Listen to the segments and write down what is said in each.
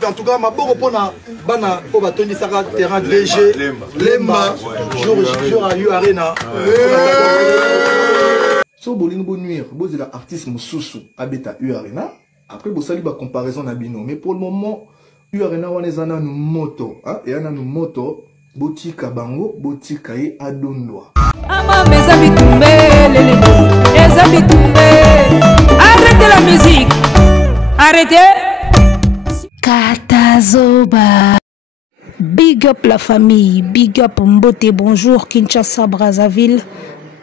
magnifique. En tout cas, ma bonne pour bana pour bâtonner ça terrain DG Lemba jour à U Arena. So bolino bon nuire, boz la artiste Moussousou habita U Arena. Après vous saluez la comparaison na bino, mais pour le moment U Arena on est en nous moto, hein, et on a nous moto botika bango botika e adondwa. Ama mes amis tombés, les amis tombés. Arrêtez la musique. Arrêtez. Katazoba. Big up la famille, big up Mbote, bonjour Kinshasa, Brazzaville,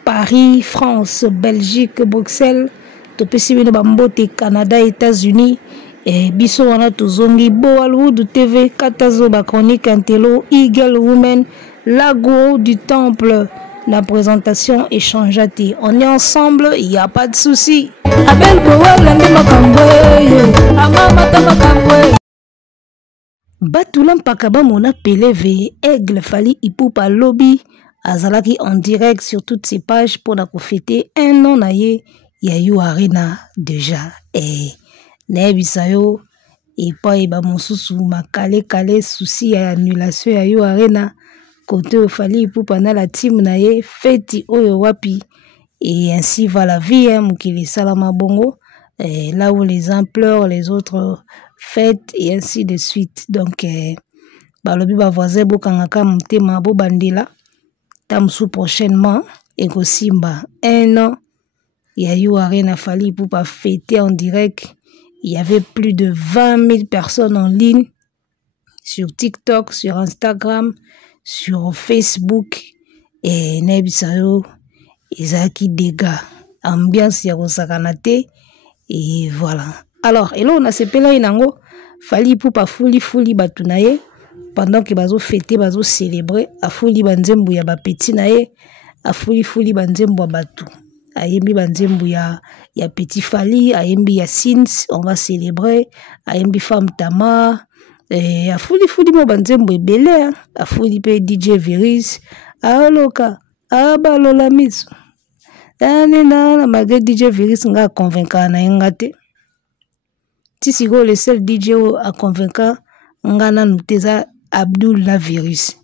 Paris, France, Belgique, Bruxelles, Topessimino Mbote, Canada, États-Unis, et Bisso wana tozongi Boalwood TV, Katazoba Chronique Antelo, Eagle Woman, Lago du Temple. La présentation est changée. On est ensemble, il n'y a pas de souci. Batulam Pakaba mona peleve, Aigle Fali Ipupa Lobby, Azalaki en direct sur toutes ses pages pour la fêter un an naye, Yayu Arena déjà. Et Nebisayo, et pas Eba Monsousou, ma calé souci à annulation Yayu Arena. Côté au Fali Ipupa na la team naye, feti oyo wapi. Et ainsi va la vie, hein, Moukili Salama Bongo. Et là où les uns pleurent, les autres fêtent, et ainsi de suite. Donc, balobi ba voisin bokangaka mutema bo bandela. Tamsou prochainement, et Simba. Un an, il y a eu Arena Fali Ipupa fêter en direct. Il y avait plus de 20 000 personnes en ligne sur TikTok, sur Instagram, sur Facebook. Et Nebisayo. Ezaki dégâts, ambiance ya kosakanate et voilà. Alors, et là on a ce pela inango Fali Ipupa fuli batunaye pendant que bazo fêter, bazo célébrer, a fuli banzembu ya ba petit naye, a fuli banzembu batu. Ayembi banzembu ya petit Fali, ayembi ya Sins, on va célébrer, ayembi femme Tama, et a fuli mo banzembu ebele, a fuli pe DJ Virus, a loka. Ah bah lola miso. Na malgré DJ Virus nga convaincre na ngate. Si sigo le seul DJ a convaincre nga na nuteza Abdul la Virus.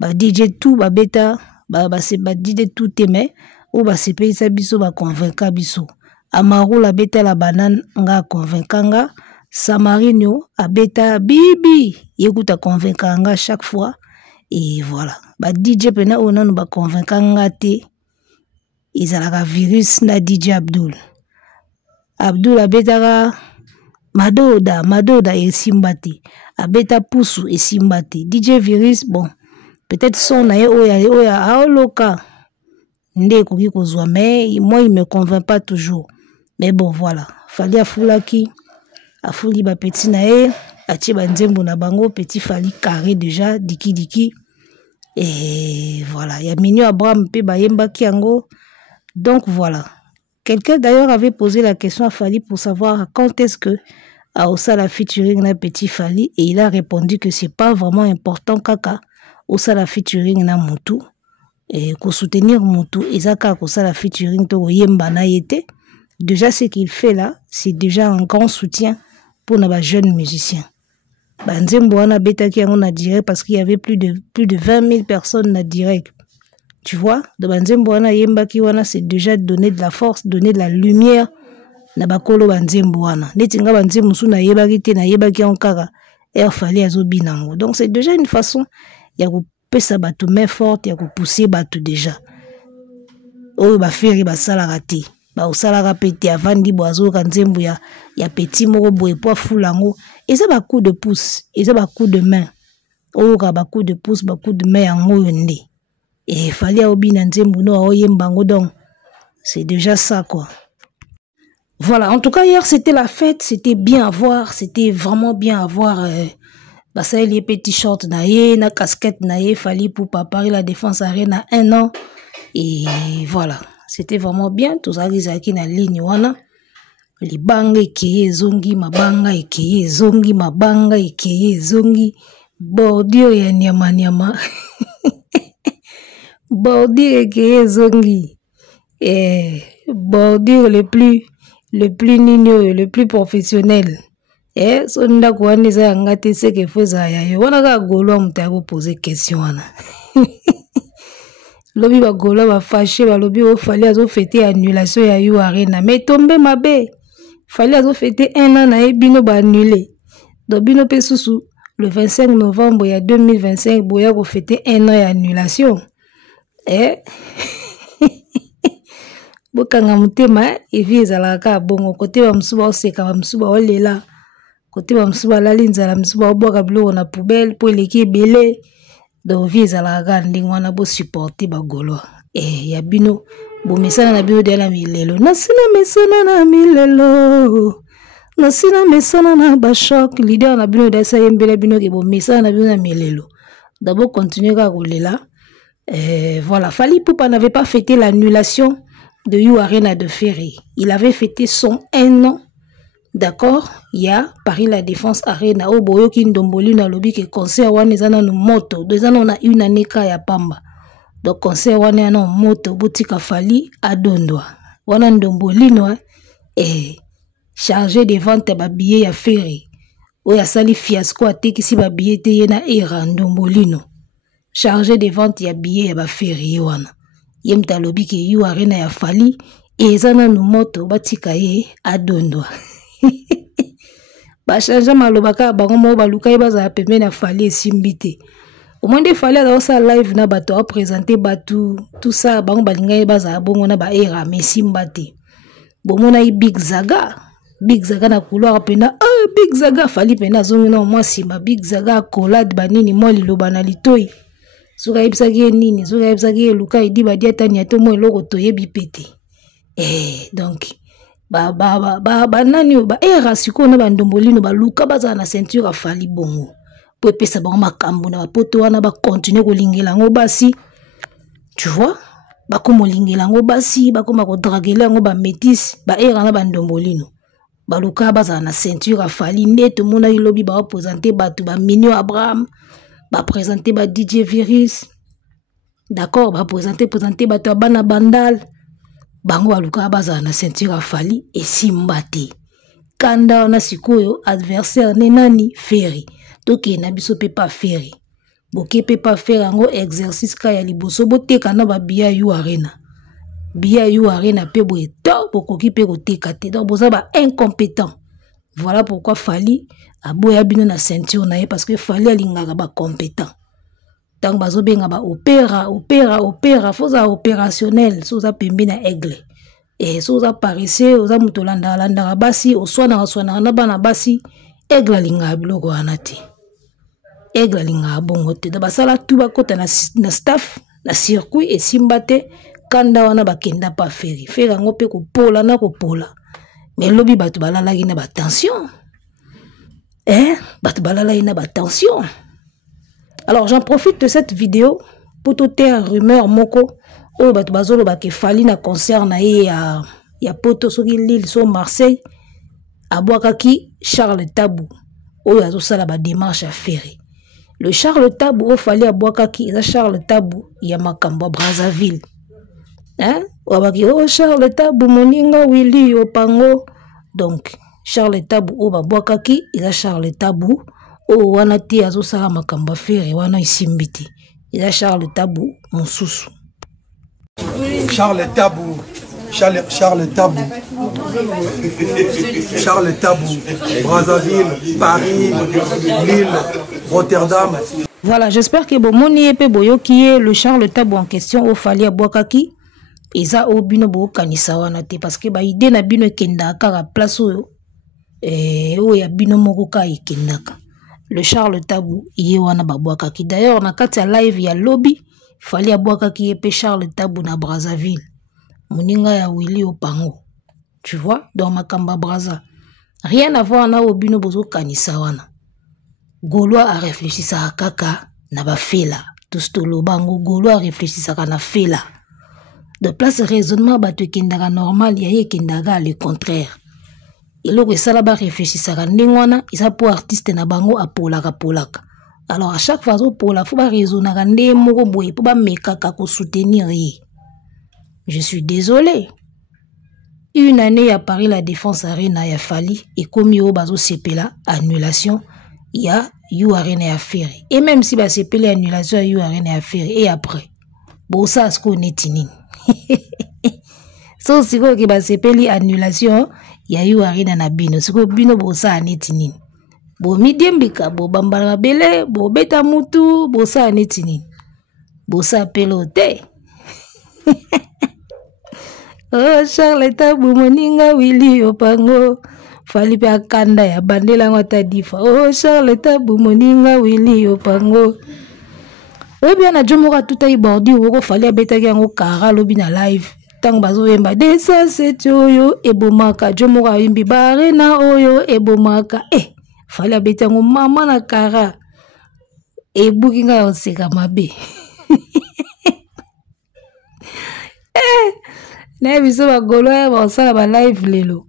Ba DJ tout ba beta ba se ba DJ tout aimé ou ba se paye sa biso ba convaincre biso. Amaru la beta la banane nga convaincre nga. Samarino a beta bibi yekuta convaincre nga chaque fois. Et voilà. Ba DJ pena ona no ba convaincre ngate. Izalaka Virus na DJ Abdul. Abdul abetaka Madoda et Simbati. Abeta Poussou et Simbati. DJ Virus, bon, peut-être son na oya aoloka. Nde koki kozwa, mais moi il me convainc pas toujours. Mais bon, voilà. Fali afulaki. Afuli ba petit nae. Atie ba nzembo na bango. Petit Fali carré déjà. Diki. Et voilà, il y a Minio Abraham pe bayemba kiango. Donc voilà. Quelqu'un d'ailleurs avait posé la question à Fali pour savoir quand est-ce que Aosala featuring na petit Fali, et il a répondu que c'est pas vraiment important kaka Osala featuring na Moutou et qu'on soutenir Moutou et zaka Osala featuring to yemba na yete. Déjà ce qu'il fait là, c'est déjà un grand soutien pour nos jeunes musiciens. Banzembo wana beta qui on a direct parce qu'il y avait plus de 20 000 personnes na direct. Tu vois, de Banzembo wana yemba ki wana c'est déjà donner de la force, donner de la lumière na bakolo Banzembo wana. Netinga Banzembo sou na yebaki te na yebaki onkara et Fali azobi nango. Donc c'est déjà une façon ya ko pesa bato main forte ya ko pousser bato déjà. Oyo ba feri ba sala raté. Ba osala pété avant di boazo kanzembo ya petit moko boye po fulango. Et ça, coup de pouce, et ça, coup de main. Oh, coup de pouce, coup de main en haut. Et il fallait au donc c'est déjà ça, quoi. Voilà, en tout cas, hier, c'était la fête, c'était bien à voir, c'était vraiment bien à voir. Bah, ça, les petits shorts, na casquette, Fali pour Paris, la défense arena, 1 an. Et voilà, c'était vraiment bien. Tout ça, ils ont na ligne, wana. Libanga ekeye zongi mabanga ekeye zongi mabanga ekeye zongi bordure ya nyama bordure ekeye zongi bordure le plus nino le plus professionnel so ndako wana eza yanga te seke fo eza ya yo wana kaka Gaulois moto ya kopose question wana lobi bagaulois bafashe balobi ofali azofete annulation ya Yo Arena mais tombe mabe fali azofete 1 an na ye bino baannule donc bino mpe susu le 25 novembre ya 2025 boya kofete 1 an ya annulation bokanga motema evi ezalaka bongo kote bamosusu baoseka bamosusu baolela kote bamosusu balali nzala mosusu baobwaka biloko na poubelle mpo eleki ebele donc vi ezalaka ndenge wana bosupporte bagaulois ya bino bomesana na bino deya na milelo nasina mesana na milelo nasina mesana na bashok leader na bino deya sayembela bino ke bomesana na bino na milelo d'abord continuer kaka kolela voilà Fally Ipupa n'avait pas fêté l'annulation de Yo Arena de Ferry. Il avait fêté son 1 an. D'accord? Il y a Paris La Défense Arena. Au boyo ki ndomboli na lobi ke concert wane zana no moto. Deux ans on a une année ka ya pamba. Donc concert wane ana moto botika Fally adondwa. Wana ndomboli no chargé de vente ba billet ya Ferry. Oya sali fiasco atekisi ba billet te yena era ndomboli no. Chargé de vente ya billet ya ba Ferry wana. Yemta lobi ke Yo Arena ya Fally ezana no moto batika ye adondwa. Ba changea malobaka bango mo baluka ye baza pembe na Fally esimbite. Au moins de Fally a sa live na bato a présenter batu tout ça bango balinga ye baza bongo na ba era mesimbate. Bomona yi Big Zaga na couloir pena Big Zaga Fally pena zongi na moi sima Big Zaga collade banini mo liloba na litoi. Suka yebisaki nini suka yebisaki luka idi badia tani ato mo eloko toyebi pete donc nani ba era siko na bandombolino ba luka baza na ceinture Fally bongo po pesa ba makambo na poto wana ba continuer kolingela ngo basi tu vois ba komolingela ngo basi ba koma ko dragela ngo ba métis ba era na bandombolino ba luka baza na ceinture Fally neto mona ilobi ba représenter batu ba Minio Abraham ba présenter ba DJ Virus d'accord ba présenter ba bana bandal bango baluka baza na ceinture Fally esimbate kanda na sikoyo adversaire ne nani Ferry toke na biso pe pa Ferry boke pe pa Ferry ngo exercice ka ya liboso boteka na ba biya Yo Arena pe boye to bokoki pe koteka te donc boza ba incompétent. Voilà pourquoi Fally aboya bino na ceinture na ye parce que Fally alingaka ba compétent. Tant bazo benga ba opéra foza opérationnel soza pembe na aigle. Soza paresseux oza mutolanda basi oswana na bana basi aigle alinga biloko wana te. Aigle alinga bongo te. Da basala tout bakota na staff na circuit esimbate kanda wana bakenda pa Ferry. Ferry ngo pe kopola na kopola. Mais lobi batu balala ina ba tension. Batu balala ina ba tension. Alors j'en profite de cette vidéo pour te taire rumeur moko o batu bazolo ba ke Fally na concert na ye ya poto soki Lille so Marseille abwakaki Charles Tabou o yazo sala ba démarche à Ferry. Le Charles Tabou o Fally abwakaki eza Charles Tabou ya makambo Brazzaville. Wabaki Charles Tabou moninga Willy Opango. Donc Charles Tabou o babwakaki eza Charles Tabou o wana ti azo sala makambo Ferry wana isimbiti eza Charles Tabou mosusu. Charles Tabou Brazzaville, Paris, Lille, Rotterdam. Voilà, j'espère que bomoni epe boyoki le Charles Tabou en question o Fally abwakaki eza o bino bo kanisa wana te parce que ba idée na bino kenda kaka place oyo ya bino moko ka ikendaka. Le Charles Tabou ye wana babwakaki. D'ailleurs na kati ya live ya lobby Fally abwakaki epe Charles Tabou na Brazzaville. Moninga ya Willy Opango. Tu vois dans makamba Brazza. Rien à voir na o bino bozo kanisa wana. Gaulois a réfléchi ça kaka na ba fela. Tous to lobango Gaulois a réfléchi ça na fela. De place raisonnement bato kendaka normal ya ye kendaka le contraire. Eloko esala ba réfléchir ça ndengwana isa pour artiste na bango apolaka. Alors à chaque fois pola faut ba raisonner ndé moko boye pour ba mekaka ko soutenir ye. Je suis désolé. une année à Paris la défense arena ya Fali et comme yo bazo sepela annulation ya you arena ya Ferry et même si ba sepela annulation you arena ya Ferry et après bon ça ce qu'on est nini so siko ki ba sepeli annulation ya you arena na bino siko bino bo ça neti nini bo midiembika bo bambala mabele bo beta mutu bo ça neti nini bo ça pelote. Oh Charles Tabu moninga Willy Opango Fali pe akanda ya bandela ngota difa. Oh Charles Tabu moninga Willy Opango. Obi ana jomoka tuta ibordi woko Fali abeta yango kara lobi na live. Tang bazo yemba desa setioyo ebomaka jomoka yimbi bare na oyo ebomaka. Fali abeta yango mama na kara. Ebuki nga yonseka mabe. Na biso ba golo ya ba sala ba live lelo.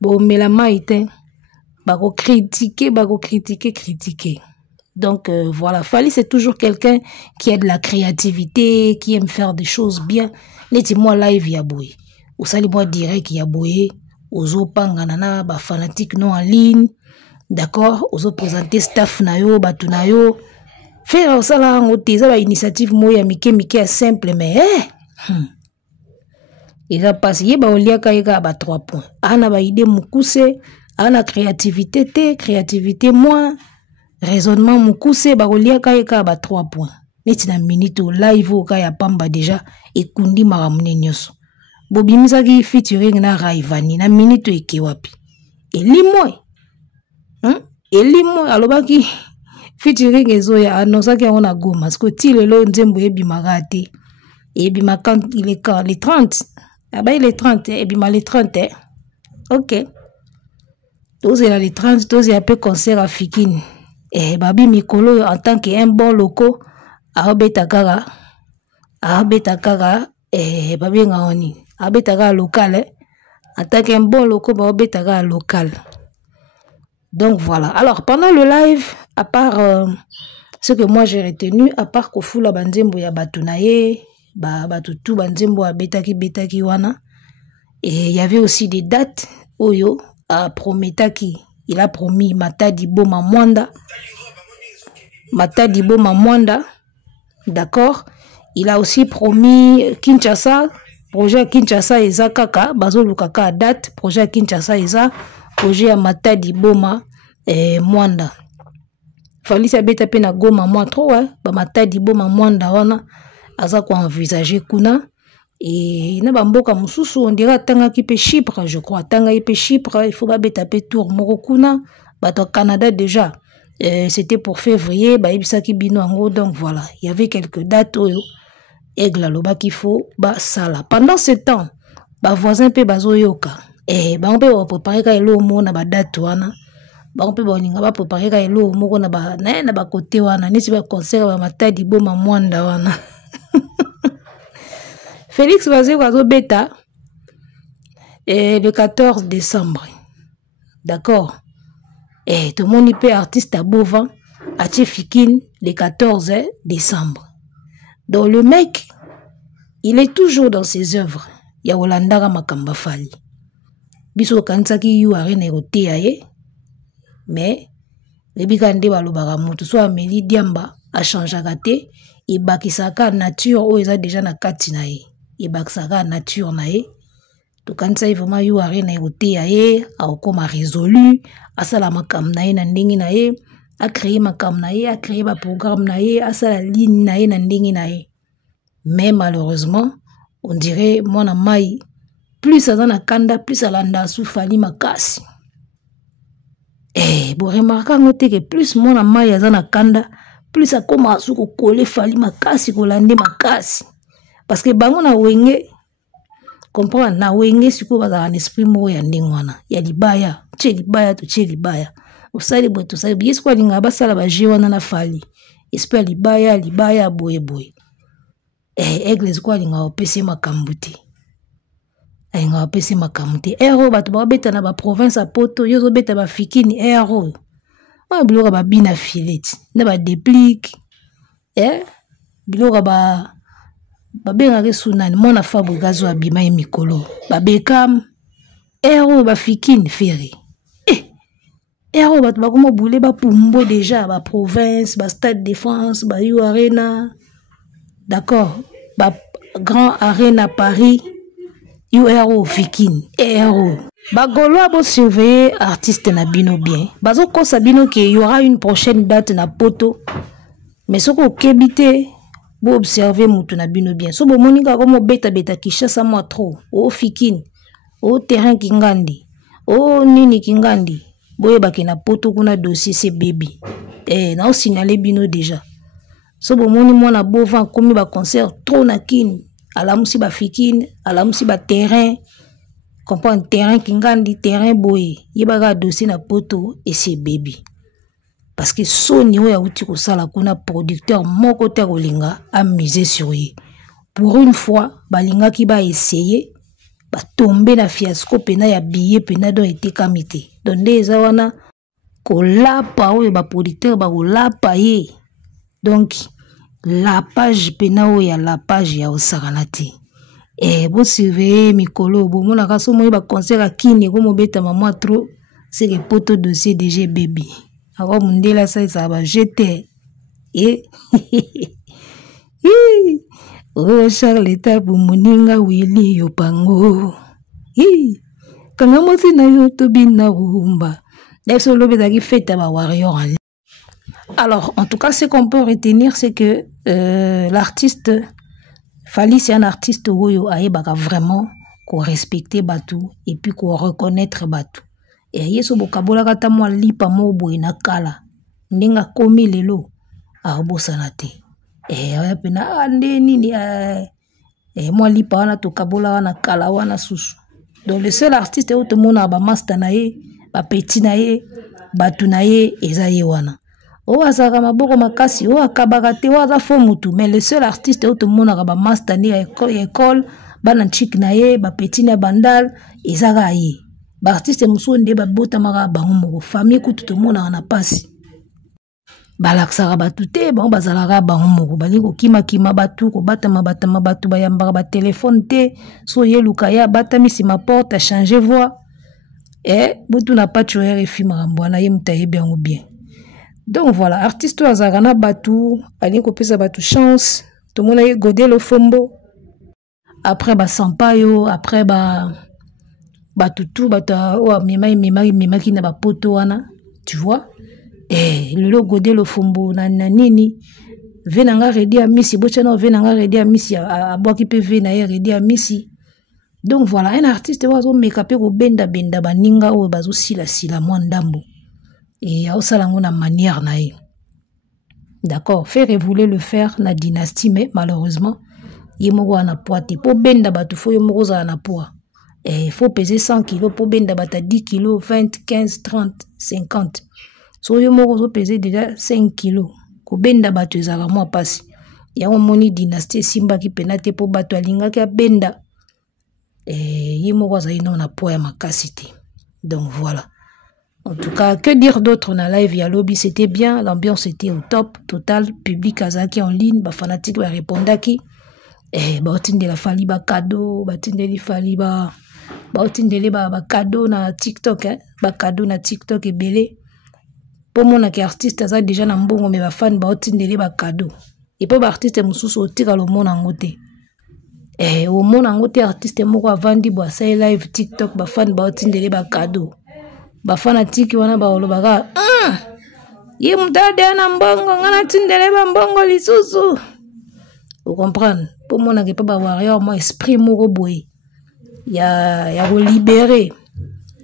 Bo mela maite bako critiquer. Donc voilà, Fali c'est toujours quelqu'un qui a de la créativité, qui aime faire des choses bien. Neti moi live ya boye. Osali moi direct ya boye. Ozo pangana na ba fanatique non en ligne. D'accord, ozo présenter staff na yo, batu na yo. Faire osala ngote za ba initiative moya mike simple mais il va passer, il va ba 3 points. Ana ba idée mukuse, ana créativité moins, raisonnement mukuse ba ba 3 points. Neti na minute live o ya pamba déjà et kundi maramune nyoso. Bobimisa ki featuring na Raivani na minute eke wapi. Elimo. Alobaki featuring ezoya annonçaki on a Goma parce que ti lelo nzembo ebimagate. Ebima quand il est quand les 30. Ah bah il est 30, et puis mal les 30, ok. Tous les 30, tous il y a peu concert à Fikine. Et Babi Mikolo en tant qu'un bon loco, à Betakara, et Babi Ngaoni, à Betaka local, en tant qu'un bon loco, à Betaka local. Donc voilà. Alors pendant le live, à part ce que moi j'ai retenu, à part Kofula Banzembo ya Batunaye, batutu banzembo a betaki wana, et il y avait aussi des dates oyo a prometaki, il a promis Matadi Boma Mwanda, d'accord, il a aussi promis Kinshasa, projet Kinshasa eza kaka bazo lukaka date, projet Kinshasa eza projet Matadi Boma Mwanda. Fali sa beta pe na Goma mwa trop ba Matadi Boma Mwanda wana aza ko envisager kuna et na bamboka mususu on dirait tanga ki pe Chypre, je crois tanga ki pe Chypre, il faut ba beta pe tour moko kuna bato Canada déjà, c'était pour février ba ibisa ki bino ngo. Donc voilà, il y avait quelques dates oyo Aigle loba qu'il faut ba sala. Pendant ce temps ba voisin pe bazo yoka ba on peut préparer ka elo mo na ba date wana, ba on peut ba linga ba préparer ka elo moko na ba côté wana nisi ba concert ba Matadi Boma Mwanda wana. Félix Bazé Beta le 14 décembre. D'accord. Et tout le monde y peut artiste à Bovan à Tchefikine le 14 décembre. Donc le mec, il est toujours dans ses œuvres. Il y a Olandara Makamba Fali. Biso Kansaki yu arene rote aye. Mais les bigande balobara mutu so Amélie Diamba a changé gâté. Et bakisaka nature ou eza déjà na kati na ye. Et bakisaka nature na ye. To kanisa vraiment yu arena yote ya ye, a okoma résolu, a sala makam na ye na ndingi na ye, a créé makam na ye, a créé ba programme na ye, a sala ligne na ye na ndingi na ye. Mais malheureusement, on dirait mwana mai plus azana kanda plus alanda sou Fali makasi. Bo remarquer ngote que plus mwana mai azana kanda plus à comment sou ko coller Fali makasi ko lande makasi parce que bango na wenge comprendre na wenge siko baza en esprit mo ya ndingwana ya libaya to libaya usali bo to sali yesu kwa linga basala ba jewana na Fali esprit libaya boye église kwa linga opesi makambuti nga opesi makambuti ero bato ba beta na ba province a poto yozo beta ba Fikini ero biloka ba bina fileti na ba déplique biloka ba benga ke sunani mona fabu gazo abima mikolo ba bekam Héros ba fikine ferré. Héros ba comme boulé ba pumbo déjà ba province, ba stade de France, ba You Arena. D'accord, ba grand arena Paris. You héros fikine, héros. Ba Gaulois bo surveiller artiste na bino bien. Bazo ko sabino que il y aura une prochaine date na poto. Mais ce ko kebité bo observer mutu na bino bien. So bo monika comme beta Kinshasa moi trop. O fikine, o terrain kingandi, o nini kingandi. Boye baki na poto kuna dossier c'est baby. Na o signaler bino déjà. So bo moni mona bo vent comme ba concert trop na kin. Ala musi ba fikine, ala musi ba terrain. Comprendre terrain kingandi terrain boye. Yebaga dossier na poto et c'est baby. Parce que son niveau ya uti ko sala kuna producteur moko te kolinga a miser sur lui. Pour une fois, balinga ki ba essayer ba tomber na fiasco pena ya billet pena do été kamité. Donc les awana ko la pa o ba producteur ba ko la pa ye. Donc la page pena o ya la page ya osakanati. Bo surveiller mikolo bo mona kaso mo ba concert a kini ko mo beta maman trop c'est le poto dossier DG baby. Alors mundela ça va jeter oh Charles Tabu muninga wili yopango kana mosi na yo to bina rumba d'être le bezaki fête ba warrior. Alors en tout cas ce qu'on peut retenir c'est que l'artiste Fally c'est un artiste oyo aebaka vraiment ko respecter batu et puis ko reconnaître batu. Et yeso bokabola kata mo lipa mo boy na kala ndinga komi lelo abosana te. Aya pena ndeni ni mo lipa wana to kabola wana kala wana susu. Donc le seul artiste où tout le monde a ba master na ye, ba petit na ye, batu na ye ezaye wana. O azaka maboko makasi o akabaka te o aza fo mutu, mais le seul artiste où tout le monde a ba master ni école bana chik na ye, ba petit na bandal ezaka ye. Ba artiste muso nde ba bota maka bango moko famille ku tout le monde na pasi. Balaksaka batu te bango bazalaka bango moko bali ko kima batu ko batama batu bayambaka ba téléphone te so ye lukaya batami si ma porte a changer voix butu na pas tuer fi marambo na ye mutaye bien ou bien. Donc voilà, artiste azarana batu ali ko pesa batu chance tout le monde a godé le fombo après ba sampayo après ba tutu bata o mima ki na ba poto wana tu vois. Le logo de le fombo na nini venanga redi a misi bochana venanga redi a misi a boki pe vena redi a misi. Donc voilà, un artiste wazo mekape ko benda baninga o bazo sila mwandambo et au salango na manière na ye. D'accord, faire voulait le faire na dynastie mais malheureusement yemoko na poite po benda batu fo yemoko za na poids. Il faut peser 100 kg pour benda bata 10 kg 20 15 30 50. So yo moko peser déjà 5 kg ko benda bato ezala mo pasi ya moni dynastie simba ki penate po bato alinga ka benda yi moko za ino na poids ya makasi te. Donc voilà, en tout cas que dire d'autre na live ya lobby, c'était bien, l'ambiance était au top total, public azaki en ligne ba fanatique ba répondaki ba otindela Fally ba cadeau ba tindeli Fally ba otindeli ba cadeau na TikTok ba cadeau na TikTok ebele. Pour mon artiste ça déjà na mbongo mais ba fan ba otindeli ba cadeau et pour ba artiste mususu otika lo mona ngote o mona ngote artiste moko avandi bo sa live TikTok ba fan ba otindeli ba cadeau ba fanatiki wana ba olobaka ye mutade na mbongo ngana tindele ba mbongo lisusu. Vous comprenez? Pour mon pas ba warrior moi esprit moko boye ya ko libérer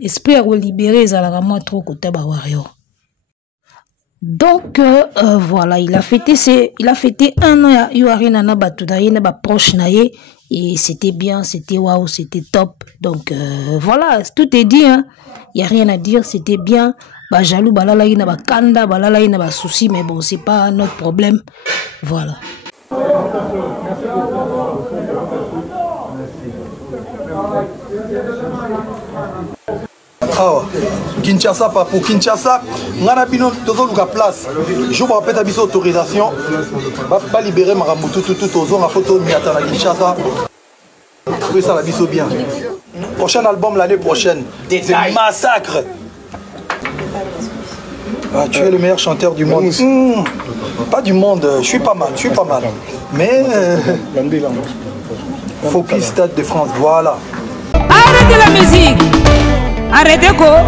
esprit ya ko libérer zalaka moi trop côté ba warrior. Donc voilà, il a fêté un an à You Arena na batu na ye na ba proche na ye et c'était bien, c'était waouh, c'était top. Donc voilà, tout est dit hein. Il y a rien à dire, c'était bien. Ba jaloux balala ina ba kanda balala ina ba souci mais bon, c'est pas notre problème. Voilà. Kinshasa pas pour Kinshasa ngana bino tozo luka place je vous rappelle biso autorisation pas libérer maramutu tout tozo na photo miata na Kinshasa tout ça la biso bien Prochain album l'année prochaine. C'est Massacre. Ah, tu es le meilleur chanteur du monde. Pas du monde, je suis pas mal, Mais Focus Stade de France, voilà. Arrêtez la musique. Arrêtez quoi?